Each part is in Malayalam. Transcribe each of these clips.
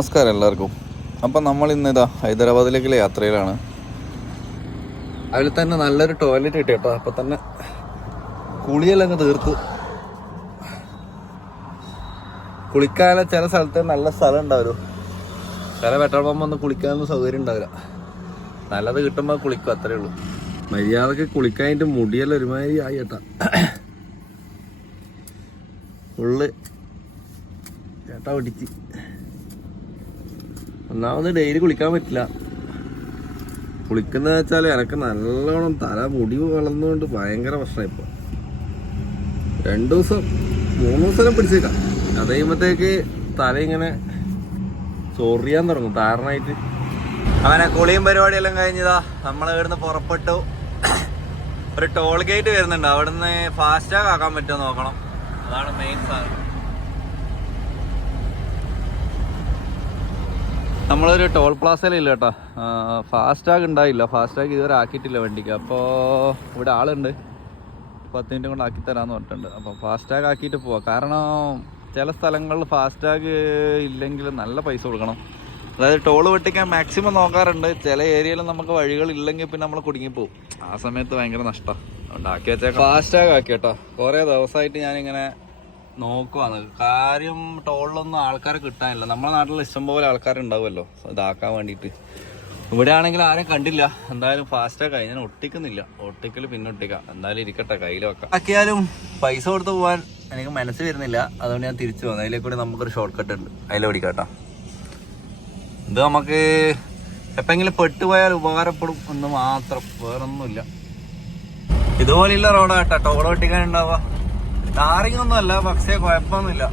നമസ്കാരം എല്ലാവർക്കും. അപ്പം നമ്മൾ ഇന്നിതാ ഹൈദരാബാദിലേക്കുള്ള യാത്രയിലാണ്. അതിൽ തന്നെ നല്ലൊരു ടോയ്ലറ്റ് കിട്ടി കേട്ടോ. അപ്പം തന്നെ കുളിയെല്ലാം അങ്ങ് തീർത്ത്. കുളിക്കാനുള്ള ചില സ്ഥലത്ത് നല്ല സ്ഥലം ഉണ്ടാവുമല്ലോ, ചില പെട്രോൾ പമ്പ് ഒന്നും കുളിക്കാനൊന്നും സൗകര്യം ഉണ്ടാവില്ല. നല്ലത് കിട്ടുമ്പോൾ കുളിക്കും, അത്രേ ഉള്ളൂ. മര്യാദക്ക് കുളിക്കാനായിട്ട് മുടിയെല്ലാം ഒരുമാതിരി ആയി കേട്ടാ. ഫുള്ള് ചേട്ടാ ഒടിച്ച്. ഒന്നാമത് ഡെയിലി കുളിക്കാൻ പറ്റില്ല. കുളിക്കുന്ന വെച്ചാൽ എനക്ക് നല്ലോണം തല മുടി വളർന്നുകൊണ്ട് ഭയങ്കര പ്രശ്നമായി. ഇപ്പോൾ 2 ദിവസം 3 ദിവസം പിടിച്ചേക്കാം. അത് കഴിയുമ്പോഴത്തേക്ക് തല ഇങ്ങനെ ചൊറിയാൻ തുടങ്ങും താരനായിട്ട്. അങ്ങനെ കുളിയും പരിപാടിയെല്ലാം കഴിഞ്ഞതാ നമ്മൾ ഇവിടുന്ന് പുറപ്പെട്ടു. ഒരു ടോൾ ഗേറ്റ് വരുന്നുണ്ട്, അവിടുന്ന് ഫാസ്റ്റാഗ് ആക്കാൻ പറ്റുമോ നോക്കണം. അതാണ് മെയിൻ സാധനം. നമ്മളൊരു ടോൾ പ്ലാസയിലില്ല കേട്ടോ. ഫാസ്റ്റാഗ് ഉണ്ടായില്ല, ഫാസ്റ്റാഗ് ഇതുവരെ ആക്കിയിട്ടില്ല വണ്ടിക്ക്. അപ്പോൾ ഇവിടെ ആളുണ്ട്, 10 മിനിറ്റ് കൊണ്ട് ആക്കി തരാമെന്ന് പറഞ്ഞിട്ടുണ്ട്. അപ്പോൾ ഫാസ്റ്റാഗ് ആക്കിയിട്ട് പോവാം. കാരണം ചില സ്ഥലങ്ങളിൽ ഫാസ്റ്റാഗ് ഇല്ലെങ്കിൽ നല്ല പൈസ കൊടുക്കണം. അതായത് ടോൾ വെട്ടിക്കാൻ മാക്സിമം നോക്കാറുണ്ട്. ചില ഏരിയയിൽ നമുക്ക് വഴികളില്ലെങ്കിൽ പിന്നെ നമ്മൾ കുടുങ്ങിപ്പോവും. ആ സമയത്ത് ഭയങ്കര നഷ്ടമാണ്. അതുകൊണ്ട് ആക്കി വെച്ചേക്കാം. ഫാസ്റ്റാഗ് ആക്കി കേട്ടോ. കുറേ ദിവസമായിട്ട് ഞാനിങ്ങനെ നോക്കുവാണ്. കാര്യം ടോളിലൊന്നും ആൾക്കാരെ കിട്ടാനില്ല. നമ്മുടെ നാട്ടിൽ ഇഷ്ടംപോലെ ആൾക്കാരുണ്ടാവുമല്ലോ ഇതാക്കാൻ വേണ്ടിയിട്ട്. ഇവിടെ ആണെങ്കിൽ ആരും കണ്ടില്ല. എന്തായാലും ഫാസ്റ്റാഗ് ഞാൻ ഒട്ടിക്കുന്നില്ല. ഒട്ടിക്കൽ പിന്നെ ഒട്ടിക്കാം. എന്തായാലും ഇരിക്കട്ടെ, കയ്യിൽ വെക്കാം. ആക്കിയാലും പൈസ കൊടുത്ത് പോകാൻ എനിക്ക് മനസ്സ് വരുന്നില്ല. അതുകൊണ്ട് ഞാൻ തിരിച്ചു പോകുന്നു. അതിലേക്കൂടി നമുക്കൊരു ഷോർട്ട് കട്ട് ഉണ്ട്, അതിൽ ഓടിക്കാട്ടോ. ഇത് നമുക്ക് എപ്പെങ്കിലും പെട്ടുപോയാൽ ഉപകാരപ്പെടും എന്ന് മാത്രം, വേറൊന്നുമില്ല. ഇതുപോലെയുള്ള റോഡാട്ടോ ടോൾ ഒട്ടിക്കാനുണ്ടാവുക. ടാറിങ് ഒന്നും അല്ല, പക്ഷേ കുഴപ്പമൊന്നുമില്ല.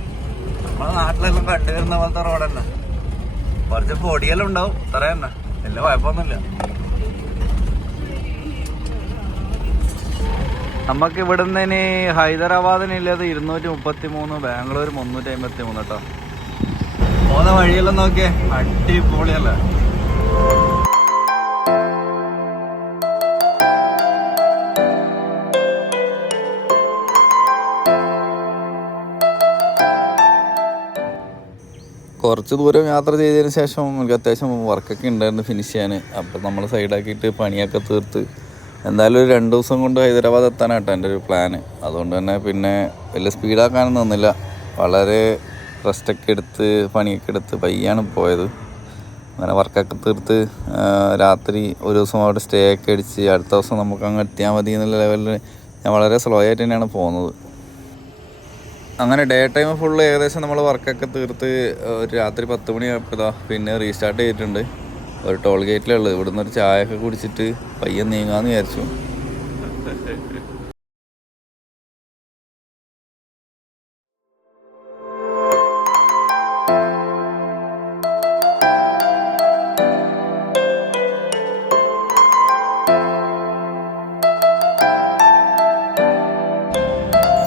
നമ്മളെ നാട്ടിലെല്ലാം കണ്ടുവരുന്ന പോലത്തെ റോഡ് തന്നെ. കുറച്ച് പൊടിയെല്ലാം ഉണ്ടാവും, അത്ര തന്നെ. വലിയ കുഴപ്പമൊന്നുമില്ല. നമുക്ക് ഇവിടുന്ന് ഇനി ഹൈദരാബാദിനുള്ളത് 233, ബാംഗ്ലൂർ 353 കേട്ടോ. പോകുന്ന വഴിയെല്ലാം നോക്കിയേ, അടിപൊളിയല്ലേ. കുറച്ച് ദൂരം യാത്ര ചെയ്തതിന് ശേഷം നമുക്ക് അത്യാവശ്യം വർക്കൊക്കെ ഉണ്ടായിരുന്നു ഫിനിഷ് ചെയ്യാൻ. അപ്പം നമ്മൾ സൈഡാക്കിയിട്ട് പണിയൊക്കെ തീർത്ത് എന്തായാലും ഒരു 2 ദിവസം കൊണ്ട് ഹൈദരാബാദ് എത്താനാട്ടോ എൻ്റെ ഒരു പ്ലാന്. അതുകൊണ്ട് തന്നെ പിന്നെ വലിയ സ്പീഡാക്കാനൊന്നും നിന്നില്ല. വളരെ റെസ്റ്റൊക്കെ എടുത്ത് പണിയൊക്കെ എടുത്ത് പയ്യാണ് പോയത്. അങ്ങനെ വർക്കൊക്കെ തീർത്ത് രാത്രി ഒരു ദിവസം അവിടെ സ്റ്റേ ഒക്കെ അടിച്ച് അടുത്ത ദിവസം നമുക്ക് അങ്ങ് എത്തിയാൽ മതി എന്നുള്ള ലെവലിൽ ഞാൻ വളരെ സ്ലോ ആയിട്ട് തന്നെയാണ് പോകുന്നത്. അങ്ങനെ ഡേ ടൈം ഫുള്ള് ഏകദേശം നമ്മൾ വർക്കൊക്കെ തീർത്ത് ഒരു രാത്രി 10 മണിയായപ്പോൾ പിന്നെ റീസ്റ്റാർട്ട് ചെയ്തിട്ടുണ്ട്. ഒരു ടോൾ ഗേറ്റിലുള്ളത്. ഇവിടുന്ന് ഒരു ചായയൊക്കെ കുടിച്ചിട്ട് പയ്യെ നീങ്ങാമെന്ന് വിചാരിച്ചു.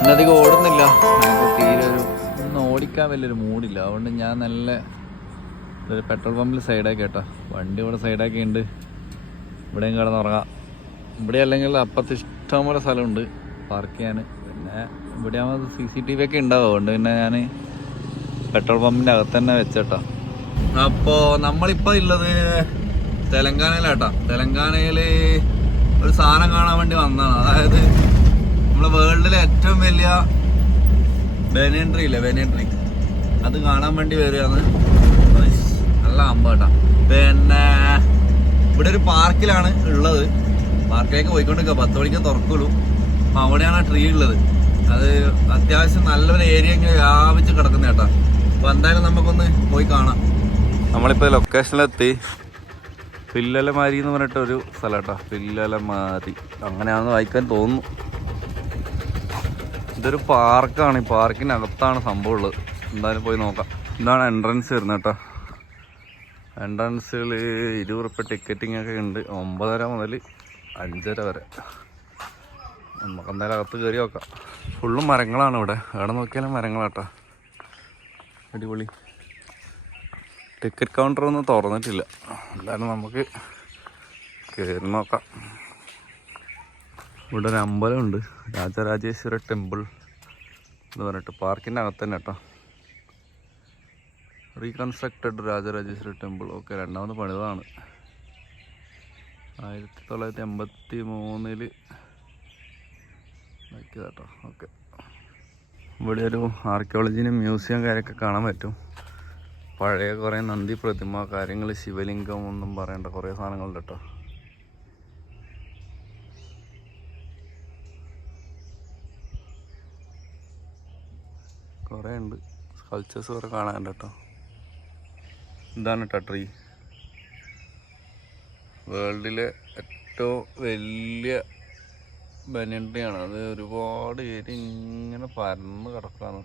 ഇന്നധികം ഓടുന്നില്ല, തീരെ ഓടിക്കാൻ വലിയൊരു മൂഡില്ല. അതുകൊണ്ട് ഞാൻ നല്ല ഒരു പെട്രോൾ പമ്പിൽ സൈഡാക്കി കേട്ടോ. വണ്ടി ഇവിടെ സൈഡാക്കിയുണ്ട്. ഇവിടെയും കിടന്നുറങ്ങാം. ഇവിടെ അല്ലെങ്കിൽ അപ്പുറത്ത് ഇഷ്ടംപോലെ സ്ഥലമുണ്ട് പാർക്ക് ചെയ്യാൻ. പിന്നെ ഇവിടെ ആകുമ്പോൾ CCTV ഒക്കെ ഉണ്ടാവും. അതുകൊണ്ട് പിന്നെ ഞാൻ പെട്രോൾ പമ്പിൻ്റെ അകത്ത് തന്നെ വെച്ചേട്ടോ. അപ്പോൾ നമ്മളിപ്പോൾ ഉള്ളത് തെലങ്കാനയിലാട്ടോ. തെലങ്കാനയിൽ ഒരു സാധനം കാണാൻ വേണ്ടി വന്നതാണ്. അതായത് നമ്മളെ വേൾഡിലെ ഏറ്റവും വലിയ ബനിയൻ ട്രീ ഇല്ലേ, ബനിയൻ ട്രീ, അത് കാണാൻ വേണ്ടി വരികയാണ്. നല്ല അമ്പാട്ടാ. പിന്നെ ഇവിടെ ഒരു പാർക്കിലാണ് ഉള്ളത്. പാർക്കിലേക്ക് പോയിക്കൊണ്ടിരിക്കുക. 10 മണിക്ക് തുറക്കുള്ളൂ. അപ്പം അവിടെയാണ് ആ ട്രീ ഉള്ളത്. അത് അത്യാവശ്യം നല്ലൊരു ഏരിയ ഇങ്ങനെ വ്യാപിച്ച് കിടക്കുന്ന കേട്ടോ. അപ്പോൾ എന്തായാലും നമുക്കൊന്ന് പോയി കാണാം. നമ്മളിപ്പോൾ ലൊക്കേഷനിലെത്തി. പില്ലലമാരി എന്ന് പറഞ്ഞിട്ടൊരു സ്ഥലം കേട്ടോ. പില്ലലമാരി അങ്ങനെയാണെന്ന് വായിക്കാൻ തോന്നുന്നു. ഇതൊരു പാർക്കാണ്. ഈ പാർക്കിനകത്താണ് സംഭവം ഉള്ളത്. എന്തായാലും പോയി നോക്കാം. ഇതാണ് എൻട്രൻസ് വരുന്നത് കേട്ടോ. എൻട്രൻസിൽ 20 രൂപ ടിക്കറ്റിംഗ് ഒക്കെ ഉണ്ട്. 9:30 മുതൽ 5:30 വരെ. നമുക്ക് എന്തായാലും അകത്ത് കയറി നോക്കാം. ഫുള്ളും മരങ്ങളാണ് ഇവിടെ. എവിടെ നോക്കിയാലും മരങ്ങളാട്ടോ. അടിപൊളി. ടിക്കറ്റ് കൗണ്ടറൊന്നും തുറന്നിട്ടില്ല. എന്തായാലും നമുക്ക് കയറി നോക്കാം. ഇവിടെ ഒരു അമ്പലമുണ്ട്, രാജരാജേശ്വര ടെമ്പിൾ എന്ന് പറഞ്ഞിട്ട്. പാർക്കിൻ്റെ അകത്ത് തന്നെ കേട്ടോ. Reconstructed Rajarajeshwari temple. ഓക്കെ, രണ്ടാമത് പണിതാണ്. 1983 കേട്ടോ. ഓക്കെ, ഇവിടെ ഒരു ആർക്കിയോളജിൻ്റെ മ്യൂസിയം കാര്യമൊക്കെ കാണാൻ പറ്റും. പഴയ കുറേ നന്ദി പ്രതിമ കാര്യങ്ങൾ, ശിവലിംഗം ഒന്നും പറയേണ്ട കുറേ സാധനങ്ങളുണ്ട് കേട്ടോ. കുറേ ഉണ്ട്, സ്കൾച്ചേഴ്സ് കുറേ കാണാനുണ്ട് കേട്ടോ. ഇതാണ് കേട്ടോ ട്രീ. വേൾഡിലെ ഏറ്റവും വലിയ ബനിയൻ ട്രീ ആണ്. അത് ഒരുപാട് ഏരിയ ഇങ്ങനെ പരന്ന് കിടക്കാണ്.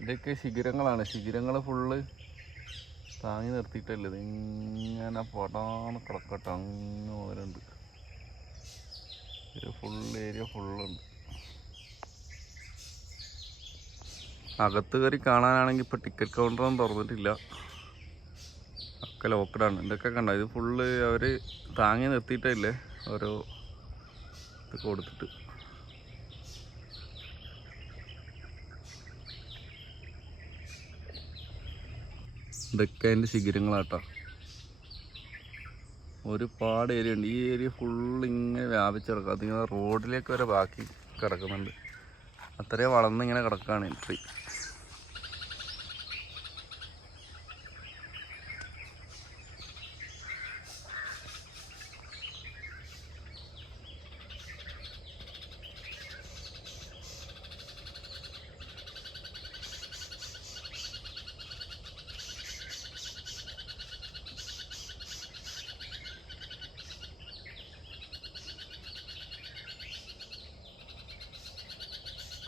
ഇതൊക്കെ ശിഖരങ്ങളാണ്. ശിഖരങ്ങൾ ഫുള്ള് താങ്ങി നിർത്തിയിട്ടല്ലേ, ഇതിങ്ങനെ പടാന്ന് കിടക്കട്ടെ. അങ്ങ് ഓരോണ്ട് ഫുൾ ഏരിയ ഫുള്ളുണ്ട്. അകത്ത് കയറി കാണാനാണെങ്കിൽ ഇപ്പോൾ ടിക്കറ്റ് കൗണ്ടറൊന്നും തുറന്നിട്ടില്ല, ഒക്കെ ലോക്കഡാണ്. ഇതൊക്കെ കണ്ടോ, ഇത് ഫുള്ള് അവർ താങ്ങി നിർത്തിയിട്ടില്ലേ ഓരോ ഇത് കൊടുത്തിട്ട്. ഇതൊക്കെ അതിൻ്റെ ശിഖരങ്ങളാട്ടോ. ഒരുപാട് ഏരിയ ഉണ്ട്. ഈ ഏരിയ ഫുള്ള് ഇങ്ങനെ വ്യാപിച്ച് കിടക്കുക. അതിങ്ങനെ റോഡിലേക്ക് വരെ ബാക്കി കിടക്കുന്നുണ്ട്. അത്രയും വളർന്ന് ഇങ്ങനെ കിടക്കുകയാണ് ട്രീ.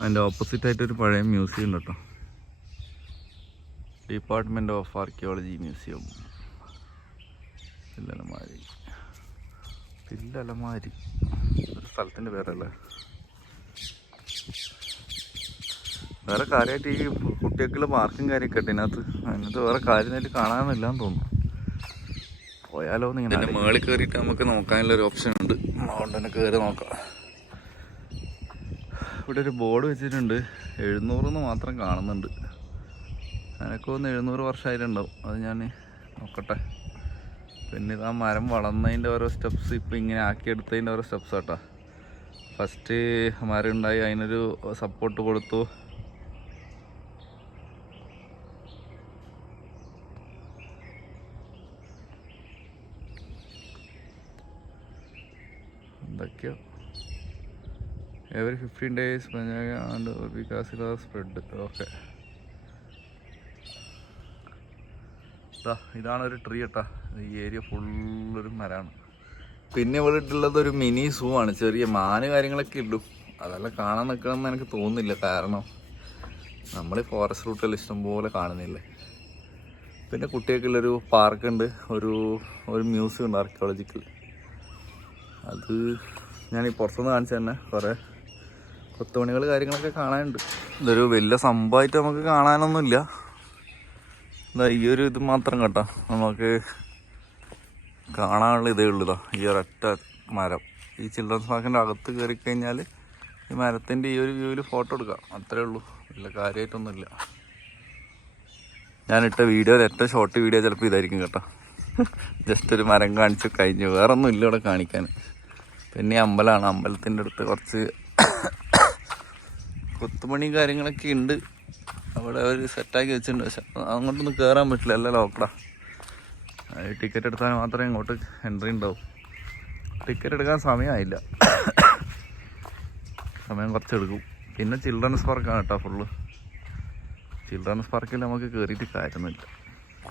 അതിൻ്റെ ഓപ്പോസിറ്റായിട്ടൊരു പഴയ മ്യൂസിയം ഉണ്ട് കേട്ടോ. Department of archaeology museum. Pillalamarri ഒരു സ്ഥലത്തിൻ്റെ പേരല്ലേ. വേറെ കാര്യമായിട്ട് ഈ കുട്ടികൾക്കുള്ള പാർക്കും കാര്യമൊക്കെ ഉണ്ട് ഇതിനകത്ത്. അതിനകത്ത് വേറെ കാര്യമായിട്ട് കാണാനില്ലാന്ന് തോന്നുന്നു. പോയാലോ എന്ന് ഇങ്ങനെ മേളിൽ കയറിയിട്ട് നമുക്ക് നോക്കാനുള്ളൊരു ഓപ്ഷൻ ഉണ്ട്. അതുകൊണ്ട് തന്നെ കയറി നോക്കാം. ഇവിടെ ഒരു ബോർഡ് വെച്ചിട്ടുണ്ട്. 700 മാത്രം കാണുന്നുണ്ട്. അതിനൊക്കെ ഒന്ന് 700 വർഷമായിട്ടുണ്ടാവും. അത് ഞാൻ നോക്കട്ടെ. പിന്നെ ഇതാ മരം വളർന്നതിൻ്റെ ഓരോ സ്റ്റെപ്സ് ഇപ്പം ഇങ്ങനെ ആക്കിയെടുത്തതിൻ്റെ ഓരോ സ്റ്റെപ്സ് കേട്ടോ. ഫസ്റ്റ് മരം ഉണ്ടായി, അതിനൊരു സപ്പോർട്ട് കൊടുത്തു. എന്തൊക്കെയോ every 15 days and because it was spread. Okay, ഇതാണ് ഒരു ട്രീ കേട്ടോ. ഈ ഏരിയ ഫുള്ളൊരു മരമാണ്. പിന്നെ ഇവിടെ ഉള്ളത് ഒരു മിനി സൂ ആണ്. ചെറിയ മാന് കാര്യങ്ങളൊക്കെ ഇടും. അതെല്ലാം കാണാൻ നിൽക്കണമെന്ന് എനിക്ക് തോന്നുന്നില്ല. കാരണം നമ്മൾ ഫോറസ്റ്റ് റൂട്ടിൽ ഇഷ്ടംപോലെ കാണുന്നില്ലേ. പിന്നെ കുട്ടികൾക്കുള്ളൊരു പാർക്കുണ്ട്, ഒരു മ്യൂസിയം ഉണ്ട് ആർക്കിയോളജിക്കൽ. അത് ഞാൻ ഈ പുറത്തുനിന്ന് കാണിച്ചു തന്നെ. കുറേ കൊത്തുപണികൾ കാര്യങ്ങളൊക്കെ കാണാനുണ്ട്. ഇതൊരു വലിയ സംഭവമായിട്ട് നമുക്ക് കാണാനൊന്നുമില്ല. എന്താ ഈ ഒരു ഇത് മാത്രം കേട്ടോ നമുക്ക് കാണാനുള്ള ഇതേ ഉള്ളൂ. ഈ ഒരൊറ്റ മരം. ഈ ചിൽഡ്രൻസ് പാർക്കിൻ്റെ അകത്ത് കയറി കഴിഞ്ഞാൽ ഈ മരത്തിൻ്റെ ഈ ഒരു വ്യൂവിൽ ഫോട്ടോ എടുക്കാം. അത്രേ ഉള്ളൂ, വലിയ കാര്യമായിട്ടൊന്നുമില്ല. ഞാനിട്ട വീഡിയോയിൽ ഏറ്റവും ഷോർട്ട് വീഡിയോ ചിലപ്പോൾ ഇതായിരിക്കും കേട്ടോ. ജസ്റ്റ് ഒരു മരം കാണിച്ച് കഴിഞ്ഞു, വേറെ ഒന്നും ഇല്ല ഇവിടെ കാണിക്കാൻ. പിന്നെ അമ്പലമാണ്. അമ്പലത്തിൻ്റെ അടുത്ത് കുറച്ച് കൊത്തുപണി കാര്യങ്ങളൊക്കെ ഉണ്ട്. അവിടെ അവർ സെറ്റാക്കി വെച്ചിട്ടുണ്ട്. പക്ഷെ അങ്ങോട്ടൊന്നും കയറാൻ പറ്റില്ല, എല്ലാം ലോക്കടാ. ടിക്കറ്റ് എടുത്താൽ മാത്രമേ ഇങ്ങോട്ട് എൻട്രി ഉണ്ടാവും. ടിക്കറ്റ് എടുക്കാൻ സമയമായില്ല, സമയം കുറച്ചെടുക്കും. പിന്നെ ചിൽഡ്രൻസ് പാർക്കാണ് കേട്ടോ ഫുള്ള്. ചിൽഡ്രൻസ് പാർക്കിൽ നമുക്ക് കയറിയിട്ട് കാര്യമൊന്നുമില്ല.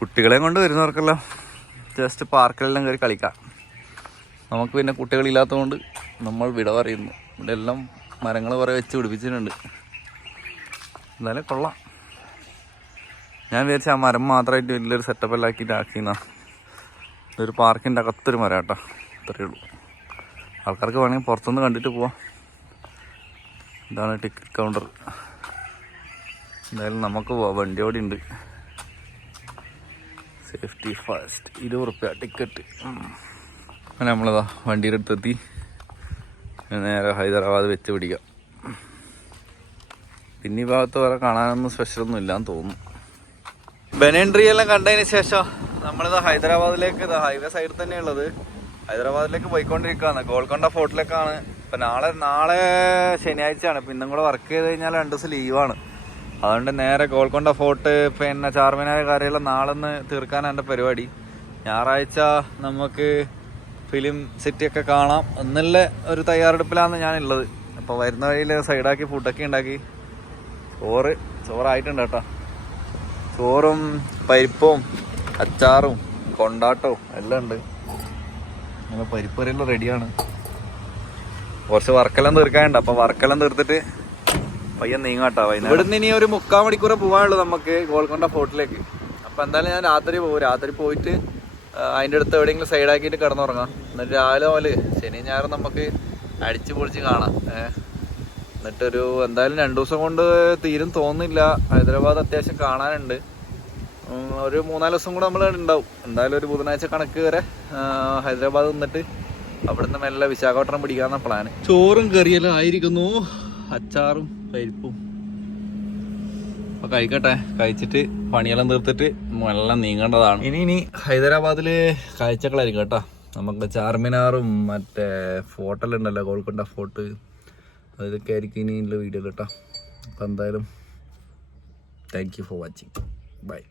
കുട്ടികളെ കൊണ്ട് വരുന്നവർക്കെല്ലാം ജസ്റ്റ് പാർക്കിലെല്ലാം കയറി കളിക്കാം. നമുക്ക് പിന്നെ കുട്ടികളില്ലാത്തതുകൊണ്ട് നമ്മൾ വിട പറയുന്നു. ഇവിടെ എല്ലാം മരങ്ങൾ കുറേ വെച്ച് പിടിപ്പിച്ചിട്ടുണ്ട്. എന്തായാലും കൊള്ളാം. ഞാൻ വിചാരിച്ച ആ മരം മാത്രമായിട്ട് വലിയൊരു സെറ്റപ്പെല്ലാം ആക്കിയിട്ട് ആക്കിയെന്നാ. ഇതൊരു പാർക്കിൻ്റെ അകത്തൊരു മരം കേട്ടോ. അത്രയേ ഉള്ളൂ. ആൾക്കാർക്ക് വേണമെങ്കിൽ പുറത്തുനിന്ന് കണ്ടിട്ട് പോവാം. ഇതാണ് ടിക്കറ്റ് കൗണ്ടർ. എന്തായാലും നമുക്ക് പോവാം. വണ്ടി ഓടി ഉണ്ട്. Safety first. 20 റുപ്യ ടിക്കറ്റ്. അങ്ങനെ നമ്മളതാ വണ്ടിയുടെ അടുത്തെത്തി. നേരെ ഹൈദരാബാദ് വെച്ച് പിടിക്കാം. പിന്നെ ഈ ഭാഗത്ത് വേറെ കാണാനൊന്നും സ്പെഷ്യലൊന്നും ഇല്ലാന്ന് തോന്നുന്നു. ബനിയൻ ട്രീ എല്ലാം കണ്ടതിന് ശേഷം നമ്മളിത് ഹൈദരാബാദിലേക്ക്, ഇത് ഹൈവേ സൈഡിൽ തന്നെയുള്ളത്, ഹൈദരാബാദിലേക്ക് പോയിക്കൊണ്ടിരിക്കുകയാണ്. ഗോൾക്കൊണ്ട ഫോർട്ടിലേക്കാണ്. ഇപ്പം നാളെ ശനിയാഴ്ചയാണ്. ഇപ്പം ഇന്നും കൂടെ വർക്ക് ചെയ്ത് കഴിഞ്ഞാൽ 2 ദിവസം ലീവാണ്. അതുകൊണ്ട് നേരെ ഗോൾക്കൊണ്ട ഫോർട്ട് പിന്നെ ചാർമിനാർ കാര്യമെല്ലാം നാളെ ഒന്ന് തീർക്കാനാണ് എൻ്റെ പരിപാടി. ഞായറാഴ്ച നമുക്ക് ഫിലിം സിറ്റിയൊക്കെ കാണാം എന്നുള്ള ഒരു തയ്യാറെടുപ്പിലാണ് ഞാനുള്ളത്. അപ്പോൾ വരുന്ന വഴിയിൽ സൈഡാക്കി ഫുഡൊക്കെ ഉണ്ടാക്കി ചോറായിട്ടുണ്ട് കേട്ടോ. ചോറും പരിപ്പും അച്ചാറും കൊണ്ടാട്ടവും എല്ലാം ഉണ്ട്. അങ്ങനെ പരിപ്പ് കറിയെല്ലാം റെഡിയാണ്. കുറച്ച് വർക്കെല്ലാം തീർക്കാനുണ്ട്. അപ്പോൾ വർക്കെല്ലാം തീർത്തിട്ട് പയ്യൻ നീങ്ങാട്ടോ. ഇവിടുന്ന് ഇനി ഒരു 3/4 മണിക്കൂറേ പോകാനുള്ളൂ നമുക്ക് ഗോൾക്കൊണ്ട ഫോർട്ടിലേക്ക്. അപ്പോൾ എന്തായാലും ഞാൻ രാത്രി പോകും. രാത്രി പോയിട്ട് അതിൻ്റെ അടുത്ത് എവിടെയെങ്കിലും സൈഡാക്കിയിട്ട് കിടന്നുറങ്ങാം. എന്നിട്ട് രാവിലെ മുതൽ ശനി ഞായറും നമുക്ക് അടിച്ച് പൊളിച്ച് കാണാം. എന്നിട്ടൊരു എന്തായാലും 2 ദിവസം കൊണ്ട് തീരും തോന്നുന്നില്ല. ഹൈദരാബാദ് അത്യാവശ്യം കാണാനുണ്ട്. ഒരു 3-4 ദിവസം കൂടെ നമ്മൾ ഉണ്ടാവും. എന്തായാലും ഒരു ബുധനാഴ്ച കണക്ക് വരെ ഹൈദരാബാദ് നിന്നിട്ട് അവിടുന്ന് മെല്ലെ വിശാഖപട്ടണം പിടിക്കാന്ന പ്ലാന്. ചോറും കറിയെല്ലാം ആയിരിക്കുന്നു, അച്ചാറും പരിപ്പും. അപ്പോൾ കഴിക്കട്ടെ. കഴിച്ചിട്ട് പണിയെല്ലാം തീർത്തിട്ട് എല്ലാം നീങ്ങേണ്ടതാണ്. ഇനി ഹൈദരാബാദിൽ കാഴ്ചകളായിരിക്കും കേട്ടോ. നമുക്ക് ചാർമിനാറും മറ്റേ ഫോർട്ടെല്ലാം ഉണ്ടല്ലോ, ഗോൾക്കൊണ്ട ഫോർട്ട്, അതൊക്കെ ആയിരിക്കും ഇനിയുള്ള വീഡിയോ കേട്ടോ. അപ്പോൾ എന്തായാലും thank you for watching. By.